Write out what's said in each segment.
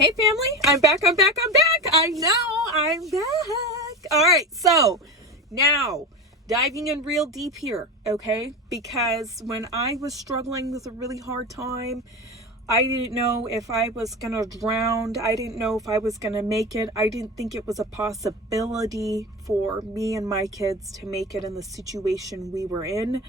Hey family, I'm back. I know, I'm back. All right, so now diving in real deep here, okay? Because when I was struggling with a really hard time, I didn't know if I was gonna drown. I didn't know if I was gonna make it. I didn't think it was a possibility for me and my kids to make it in the situation we were in.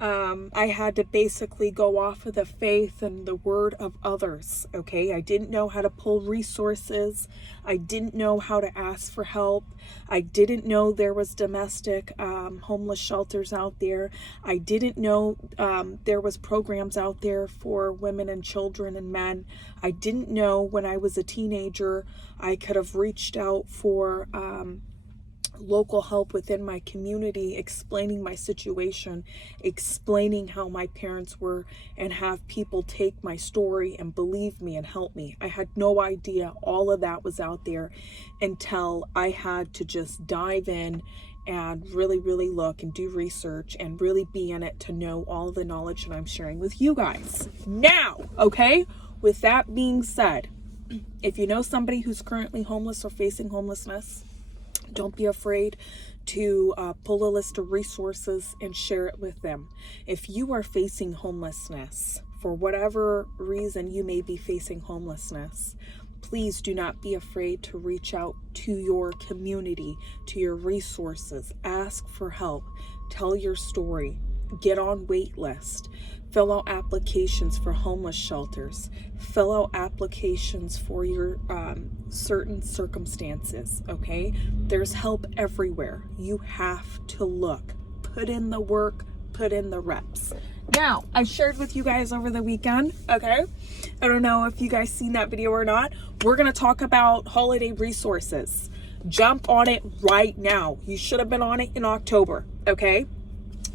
I had to basically go off of the faith and the word of others, okay? I didn't know how to pull resources. I didn't know how to ask for help. I didn't know there was domestic homeless shelters out there. I didn't know there was programs out there for women and children and men. I didn't know when I was a teenager I could have reached out for local help within my community, explaining my situation, explaining how my parents were, and have people take my story and believe me and help me. I had no idea all of that was out there until I had to just dive in and really look and do research and really be in it to know all the knowledge that I'm sharing with you guys. Now, okay, with that being said, if you know somebody who's currently homeless or facing homelessness, don't be afraid to pull a list of resources and share it with them. If you are facing homelessness, for whatever reason you may be facing homelessness, please do not be afraid to reach out to your community, to your resources. Ask for help. Tell your story. Get on wait list. Fill out applications for homeless shelters. Fill out applications for your certain circumstances, okay? There's help everywhere. You have to look. Put in the work, put in the reps. Now, I shared with you guys over the weekend, okay? I don't know if you guys seen that video or not. We're going to talk about holiday resources. Jump on it right now. You should have been on it in October, okay?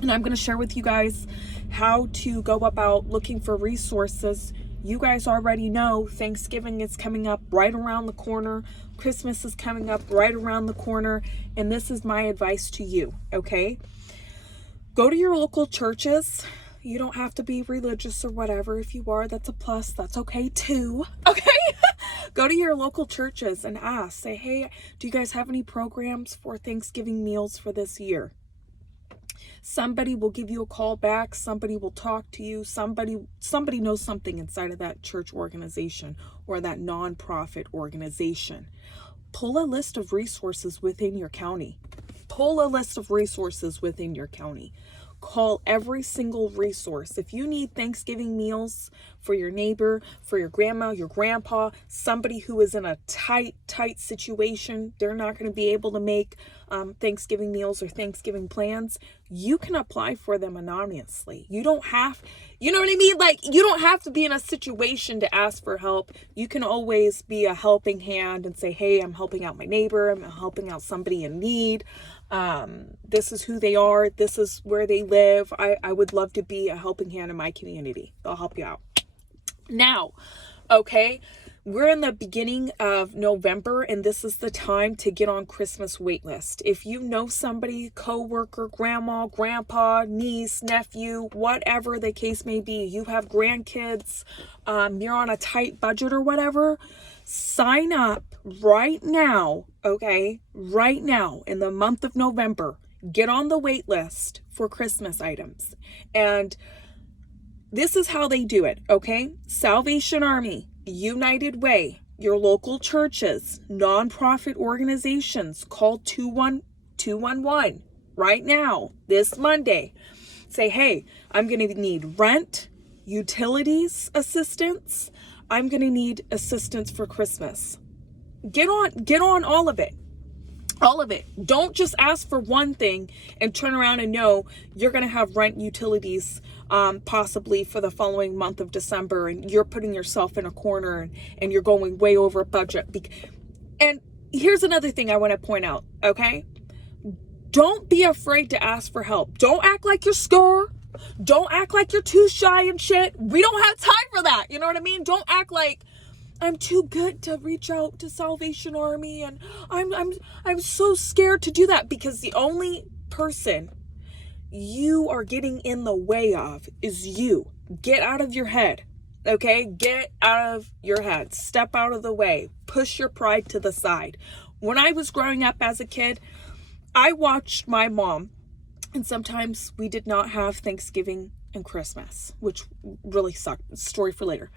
And I'm going to share with you guys how to go about looking for resources. You guys already know Thanksgiving is coming up right around the corner. Christmas is coming up right around the corner. And this is my advice to you, okay? Go to your local churches. You don't have to be religious or whatever. If you are, that's a plus. That's okay too, okay? Go to your local churches and ask. Say, hey, do you guys have any programs for Thanksgiving meals for this year? Somebody will give you a call back. Somebody will talk to you. Somebody knows something inside of that church organization or that nonprofit organization. Pull a list of resources within your county. Pull a list of resources within your county. Call every single resource. If you need Thanksgiving meals for your neighbor, for your grandma, your grandpa, somebody who is in a tight situation, they're not going to be able to make Thanksgiving meals or Thanksgiving plans, you can apply for them anonymously. You don't have, you know what I mean? Like, you don't have to be in a situation to ask for help. You can always be a helping hand and say, hey, I'm helping out my neighbor. I'm helping out somebody in need. This is who they are. This is where they live. I would love to be a helping hand in my community. I'll help you out. Now, okay, we're in the beginning of November, and this is the time to get on Christmas wait list. If you know somebody, coworker, grandma, grandpa, niece, nephew, whatever the case may be, you have grandkids, you're on a tight budget or whatever, sign up right now, okay? Right now in the month of November, get on the wait list for Christmas items. And this is how they do it, okay? Salvation Army, United Way, your local churches, nonprofit organizations, call 211 right now, this Monday. Say, hey, I'm going to need rent, utilities assistance. I'm going to need assistance for Christmas. Get on all of it. All of it. Don't just ask for one thing and turn around and know you're going to have rent, utilities, possibly for the following month of December, and you're putting yourself in a corner and you're going way over budget. And here's another thing I want to point out, okay? Don't be afraid to ask for help. Don't act like you're scared. Don't act like you're too shy and shit. We don't have time for that. You know what I mean? Don't act like I'm too good to reach out to Salvation Army, and I'm so scared to do that, because the only person you are getting in the way of is you. Get out of your head. Okay, get out of your head. Step out of the way. Push your pride to the side. When I was growing up as a kid, I watched my mom, and sometimes we did not have Thanksgiving and Christmas, which really sucked. Story for later.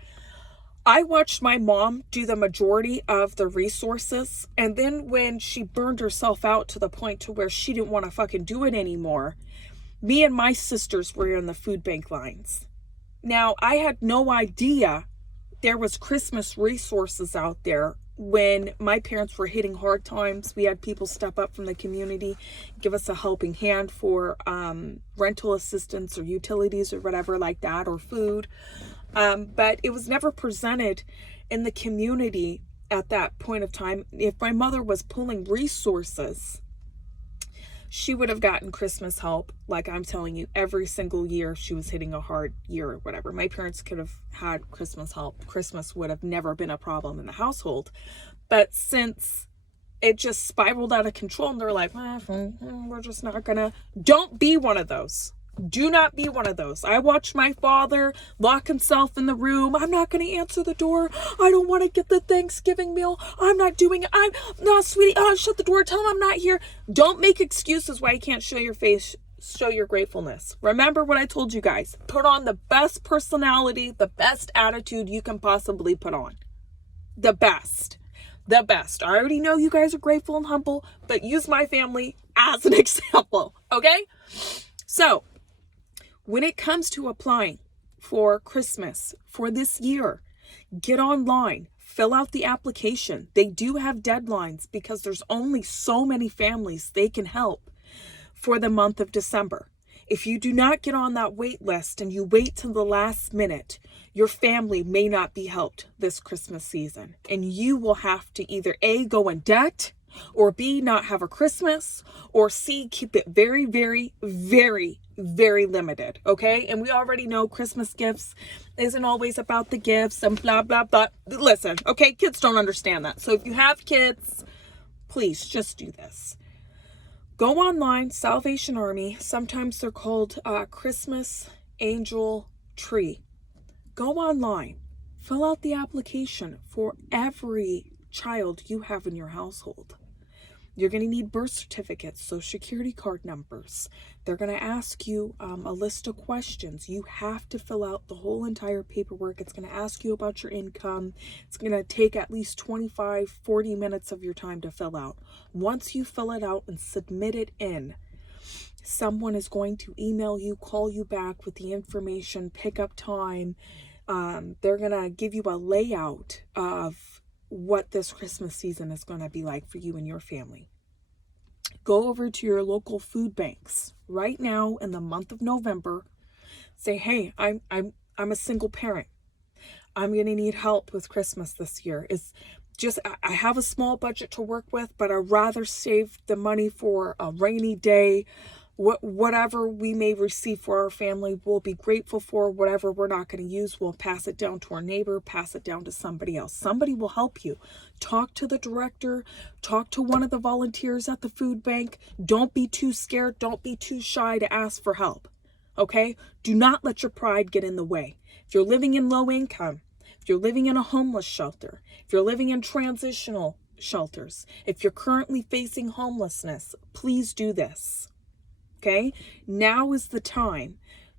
I watched my mom do the majority of the resources, and then when she burned herself out to the point to where she didn't want to fucking do it anymore, me and my sisters were in the food bank lines. Now, I had no idea there was Christmas resources out there when my parents were hitting hard times. We had people step up from the community, give us a helping hand for rental assistance or utilities or whatever like that, or food. But it was never presented in the community at that point of time. If my mother was pulling resources, she would have gotten Christmas help, like I'm telling you, every single year she was hitting a hard year or whatever. My parents could have had Christmas help. Christmas would have never been a problem in the household. But since it just spiraled out of control and they're like, we're just not gonna, don't be one of those. Do not be one of those. I watched my father lock himself in the room. I'm not going to answer the door. I don't want to get the Thanksgiving meal. I'm not doing it. I'm not, sweetie. Shut the door. Tell him I'm not here. Don't make excuses why you can't show your face, show your gratefulness. Remember what I told you guys. Put on the best personality, the best attitude you can possibly put on. The best. The best. I already know you guys are grateful and humble, but use my family as an example. Okay? So, when it comes to applying for Christmas for this year, get online, fill out the application. They do have deadlines because there's only so many families they can help for the month of December. If you do not get on that wait list and you wait till the last minute, your family may not be helped this Christmas season. And you will have to either A, go in debt, or B, not have a Christmas, or C, keep it very, very, very, very limited. Okay? And we already know Christmas gifts isn't always about the gifts and blah, blah, blah. Listen, okay? Kids don't understand that. So if you have kids, please just do this. Go online, Salvation Army. Sometimes they're called Christmas Angel Tree. Go online, fill out the application for every child you have in your household. You're going to need birth certificates, social security card numbers. They're going to ask you a list of questions. You have to fill out the whole entire paperwork. It's going to ask you about your income. It's going to take at least 25, 40 minutes of your time to fill out. Once you fill it out and submit it in, someone is going to email you, call you back with the information, pick up time. They're going to give you a layout of what this Christmas season is going to be like for you and your family. Go over to your local food banks right now in the month of November. Say, hey, I'm a single parent. I'm going to need help with Christmas this year. I have a small budget to work with, but I'd rather save the money for a rainy day. Whatever we may receive for our family, we'll be grateful for. Whatever we're not going to use, we'll pass it down to our neighbor, pass it down to somebody else. Somebody will help you. Talk to the director, talk to one of the volunteers at the food bank. Don't be too scared. Don't be too shy to ask for help. Okay? Do not let your pride get in the way. If you're living in low income, if you're living in a homeless shelter, if you're living in transitional shelters, if you're currently facing homelessness, please do this. Okay, now is the time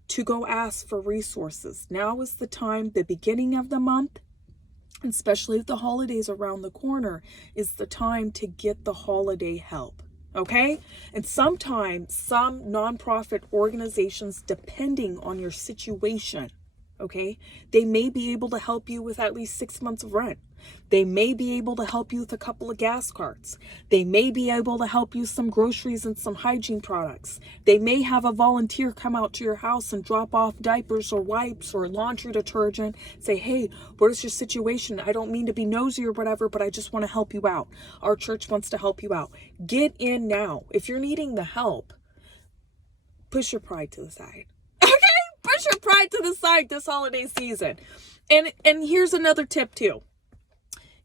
to go ask for resources. Now is the time, the beginning of the month, especially if the holidays around the corner, is the time to get the holiday help. Okay, and sometimes some nonprofit organizations, depending on your situation, okay, they may be able to help you with at least 6 months of rent. They may be able to help you with a couple of gas cards. They may be able to help you some groceries and some hygiene products. They may have a volunteer come out to your house and drop off diapers or wipes or laundry detergent. Say, hey, what is your situation? I don't mean to be nosy or whatever, but I just want to help you out. Our church wants to help you out. Get in now. If you're needing the help, push your pride to the side. Okay? Push your pride to the side this holiday season. And here's another tip too.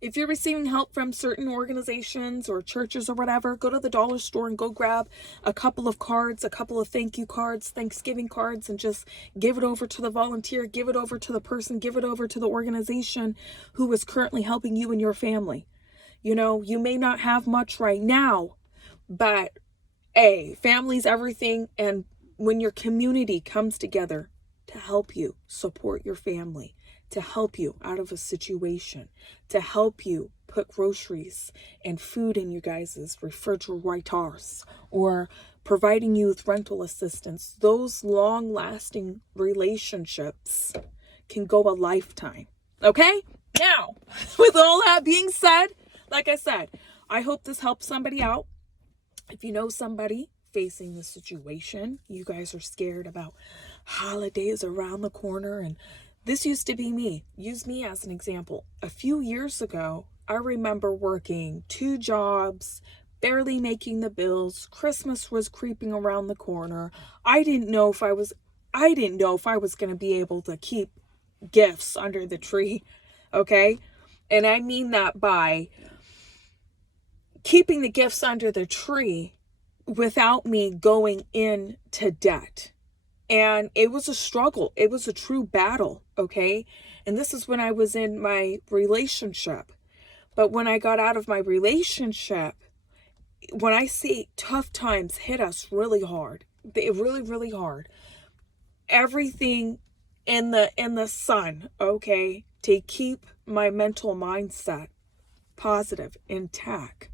If you're receiving help from certain organizations or churches or whatever, go to the dollar store and go grab a couple of cards, a couple of thank you cards, Thanksgiving cards, and just give it over to the volunteer, give it over to the person, give it over to the organization who is currently helping you and your family. You know, you may not have much right now, but family's everything. And when your community comes together to help you support your family, to help you out of a situation, to help you put groceries and food in you guys' refrigerators, or providing you with rental assistance, those long-lasting relationships can go a lifetime. Okay? Now, with all that being said, like I said, I hope this helps somebody out. If you know somebody facing the situation, you guys are scared about holidays around the corner, and this used to be me. Use me as an example. A few years ago, I remember working 2 jobs, barely making the bills. Christmas was creeping around the corner. I didn't know if I was going to be able to keep gifts under the tree, okay? And I mean that by keeping the gifts under the tree without me going into debt. And it was a struggle. It was a true battle, okay? And this is when I was in my relationship. But when I got out of my relationship, when I see tough times hit us really hard, really, really hard, everything in the sun, okay, to keep my mental mindset positive, intact,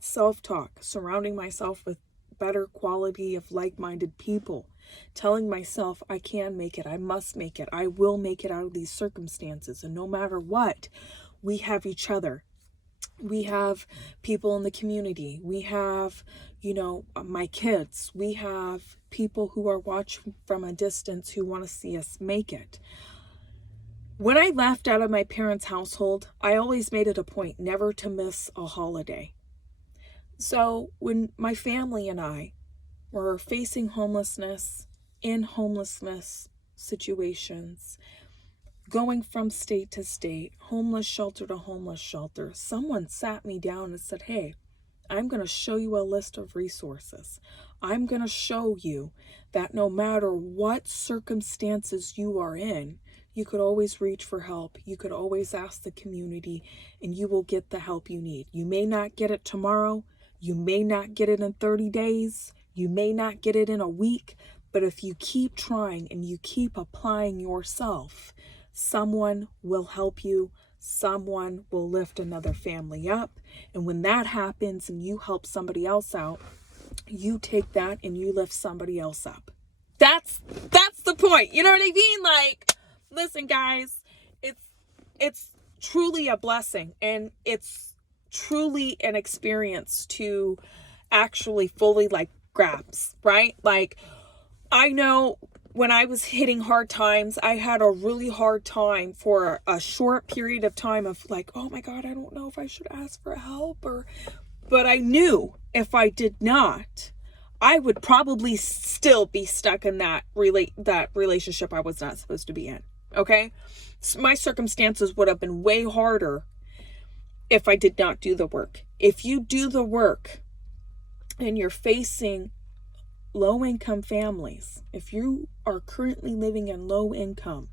self-talk, surrounding myself with better quality of like-minded people, telling myself I can make it, I must make it, I will make it out of these circumstances. And no matter what, we have each other. We have people in the community. We have, my kids. We have people who are watching from a distance who want to see us make it. When I left out of my parents' household, I always made it a point never to miss a holiday. So when my family and I were facing homelessness, in homelessness situations, going from state to state, homeless shelter to homeless shelter, someone sat me down and said, hey, I'm going to show you a list of resources. I'm going to show you that no matter what circumstances you are in, you could always reach for help. You could always ask the community, and you will get the help you need. You may not get it tomorrow. You may not get it in 30 days. You may not get it in a week. But if you keep trying and you keep applying yourself, someone will help you. Someone will lift another family up. And when that happens and you help somebody else out, you take that and you lift somebody else up. That's the point. You know what I mean? Like, listen, guys, it's truly a blessing, and it's truly an experience to actually fully grasp, right? Like, I know when I was hitting hard times, I had a really hard time for a short period of time of oh my God, I don't know if I should ask for help, but I knew if I did not, I would probably still be stuck in that relationship I was not supposed to be in. Okay? So my circumstances would have been way harder if I did not do the work. If you do the work and you're facing low-income families, if you are currently living in low income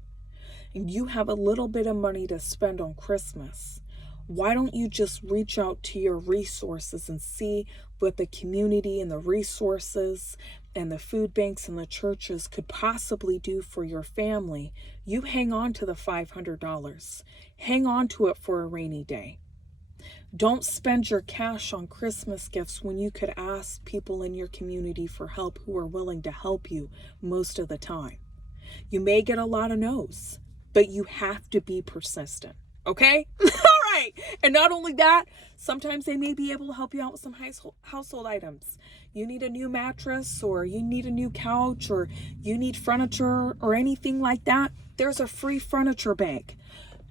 and you have a little bit of money to spend on Christmas, why don't you just reach out to your resources and see what the community and the resources and the food banks and the churches could possibly do for your family? You hang on to the $500. Hang on to it for a rainy day. Don't spend your cash on Christmas gifts when you could ask people in your community for help who are willing to help you most of the time. You may get a lot of no's, but you have to be persistent. Okay? All right. And not only that, sometimes they may be able to help you out with some household items. You need a new mattress, or you need a new couch, or you need furniture or anything like that. There's a free furniture bank.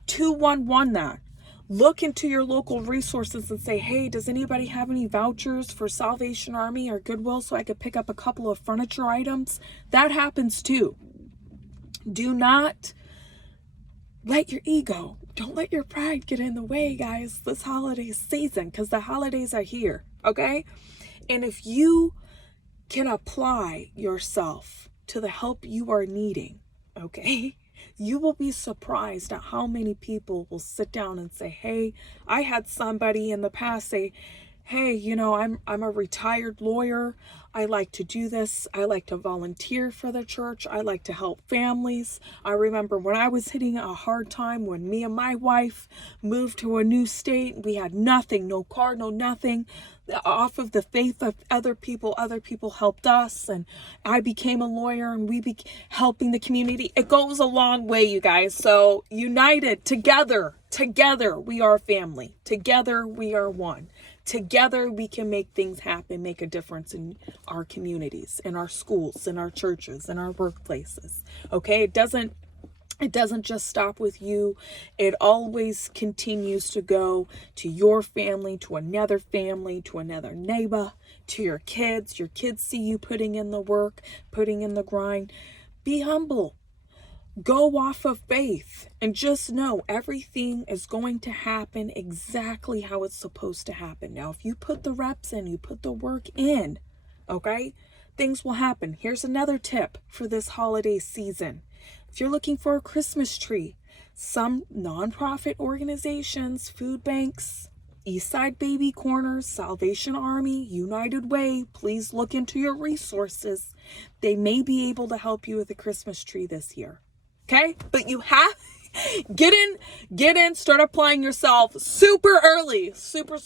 211 that. Look into your local resources and say, hey, does anybody have any vouchers for Salvation Army or Goodwill so I could pick up a couple of furniture items? That happens too. Do not let your ego Don't let your pride get in the way, guys, this holiday season, because the holidays are here, okay? And if you can apply yourself to the help you are needing, okay, you will be surprised at how many people will sit down and say, hey, I had somebody in the past say, hey, I'm a retired lawyer. I like to do this. I like to volunteer for the church. I like to help families. I remember when I was hitting a hard time when me and my wife moved to a new state. We had nothing, no car, no nothing. Off of the faith of other people helped us, and I became a lawyer, and we be helping the community. It goes a long way, you guys. So united, together we are family. Together we are one. Together we can make things happen, make a difference in our communities, in our schools, in our churches, in our workplaces. Okay, it doesn't just stop with you. It always continues to go to your family, to another neighbor, to your kids. Your kids see you putting in the work, putting in the grind. Be humble. Go off of faith and just know everything is going to happen exactly how it's supposed to happen. Now, if you put the reps in, you put the work in, okay, things will happen. Here's another tip for this holiday season. If you're looking for a Christmas tree, some nonprofit organizations, food banks, Eastside Baby Corners, Salvation Army, United Way, please look into your resources. They may be able to help you with a Christmas tree this year. Okay? But you have get in, start applying yourself super early, super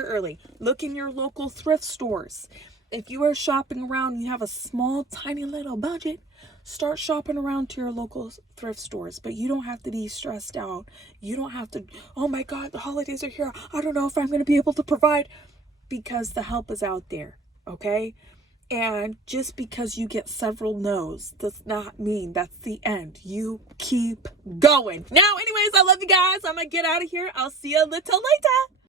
early. Look in your local thrift stores. If you are shopping around, you have a small, tiny little budget, start shopping around to your local thrift stores. But you don't have to be stressed out. You don't have to, oh my God, the holidays are here. I don't know if I'm going to be able to provide, because the help is out there. Okay? And just because you get several no's does not mean that's the end. You keep going. Now, anyways, I love you guys. I'm going to get out of here. I'll see you a little later.